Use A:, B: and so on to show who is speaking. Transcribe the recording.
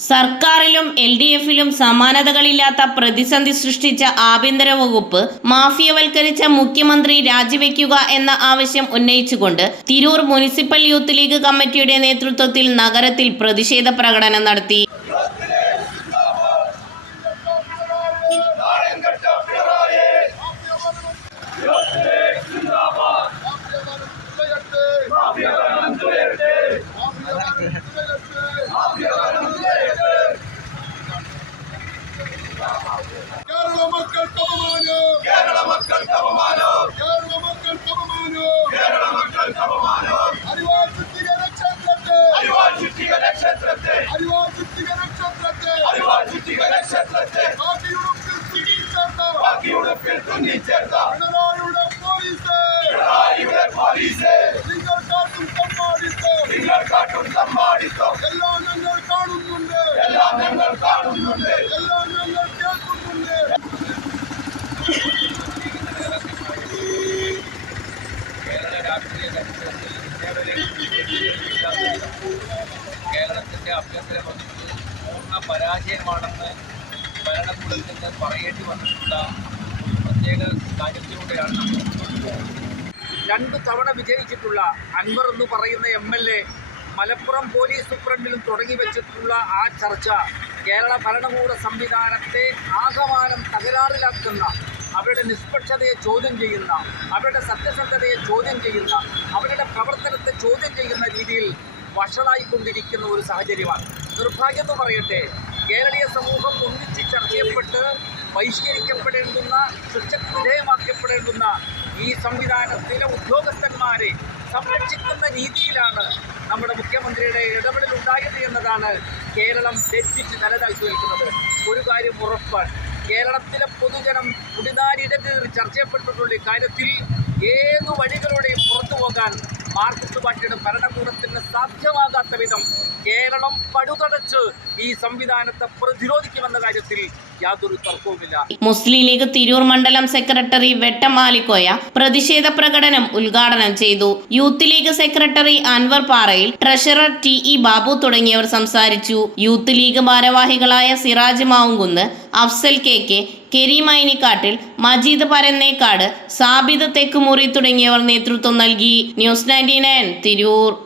A: സർക്കാരിലും L D എഫിലും സമാനതകളില്ലാത്ത പ്രതിസന്ധി സൃഷ്ടിച്ച ആഭ്യന്തര വകുപ്പ് മാഫിയവൽക്കരിച്ച മുഖ്യമന്ത്രി രാജിവെക്കുക എന്ന ആവശ്യം ഉന്നയിച്ചുകൊണ്ട് തിരൂർ മുനിസിപ്പൽ യൂത്ത് ലീഗ് കമ്മിറ്റിയുടെ നേതൃത്വത്തിൽ നഗരത്തിൽ പ്രതിഷേധ പ്രകടനം നടത്തി.
B: കേരളത്തിന്റെ ആഭ്യന്തര വകുപ്പ് പൂർണ പരാജയമാണെന്ന് ഭരണകൂടത്തിൽ നിന്ന് പറയേണ്ടി വന്നിട്ടുള്ള പ്രത്യേക കാര്യത്തിലൂടെയാണ് നമ്മൾ രണ്ടു തവണ വിജയിച്ചിട്ടുള്ള അൻവർ എന്ന് പറയുന്ന M L A Malappuram police സൂപ്രണ്ടിലും തുടങ്ങി വെച്ചിട്ടുള്ള ആ ചർച്ച കേരള ഭരണകൂട സംവിധാനത്തെ ആകമാനം തകരാറിലാക്കുന്ന അവരുടെ നിഷ്പക്ഷതയെ ചോദ്യം ചെയ്യുന്ന അവരുടെ സത്യസന്ധതയെ ചോദ്യം ചെയ്യുന്ന അവരുടെ പ്രവർത്തനത്തെ ചോദ്യം ചെയ്യുന്ന രീതിയിൽ വഷളായിക്കൊണ്ടിരിക്കുന്ന ഒരു സാഹചര്യമാണ്. നിർഭാഗ്യം എന്ന് പറയട്ടെ കേരളീയ സമൂഹം ഒന്നിച്ച് ചർച്ച ചെയ്യപ്പെട്ട് ബഹിഷ്കരിക്കപ്പെടേണ്ടുന്ന ശിക്ഷയ്ക്ക് വിധേയമാക്കപ്പെടേണ്ടുന്ന ഈ സംവിധാനത്തിലെ ഉദ്യോഗസ്ഥന്മാരെ സംരക്ഷിക്കുന്ന രീതിയിലാണ് നമ്മുടെ മുഖ്യമന്ത്രിയുടെ ഇടപെടൽ ഉണ്ടായത് എന്നതാണ് കേരളം തെറ്റിച്ച് തലതാഴ്ച നിൽക്കുന്നത് ഒരു കാര്യം ഉറപ്പാണ്. കേരളത്തിലെ പൊതുജനം കുടിനാരിടത്തിൽ ചർച്ച ചെയ്യപ്പെട്ടിട്ടുള്ള കാര്യത്തിൽ ഏതു വഴികളുടെയും പുറത്തു പോകാൻ മാർക്സിസ്റ്റ് പാർട്ടിയുടെ ഭരണകൂടത്തിന് സാധ്യമാകാത്ത വിധം കേരളം പടുതടച്ച് ഈ സംവിധാനത്തെ പ്രതിരോധിക്കുമെന്ന കാര്യത്തിൽ യാതൊരു തർക്കവുമില്ല.
A: മുസ്ലിം ലീഗ് തിരൂർ മണ്ഡലം സെക്രട്ടറി വെട്ടം ആലിക്കോയ പ്രതിഷേധ പ്രകടനം ഉദ്ഘാടനം ചെയ്തു. യൂത്ത് ലീഗ് സെക്രട്ടറി അൻവർ പാറയിൽ ട്രഷറർ ടി ഇ ബാബു തുടങ്ങിയവർ സംസാരിച്ചു. യൂത്ത് ലീഗ് ഭാരവാഹികളായ സിറാജ് മാവുംകുന്ന് അഫ്സൽ കെ കെ കെരീം കാട്ടിൽ മജീദ് പരന്നേക്കാട് സാബിദ് തെക്കുമുറി തുടങ്ങിയവർ നേതൃത്വം നൽകി. News ninety nine Tirur.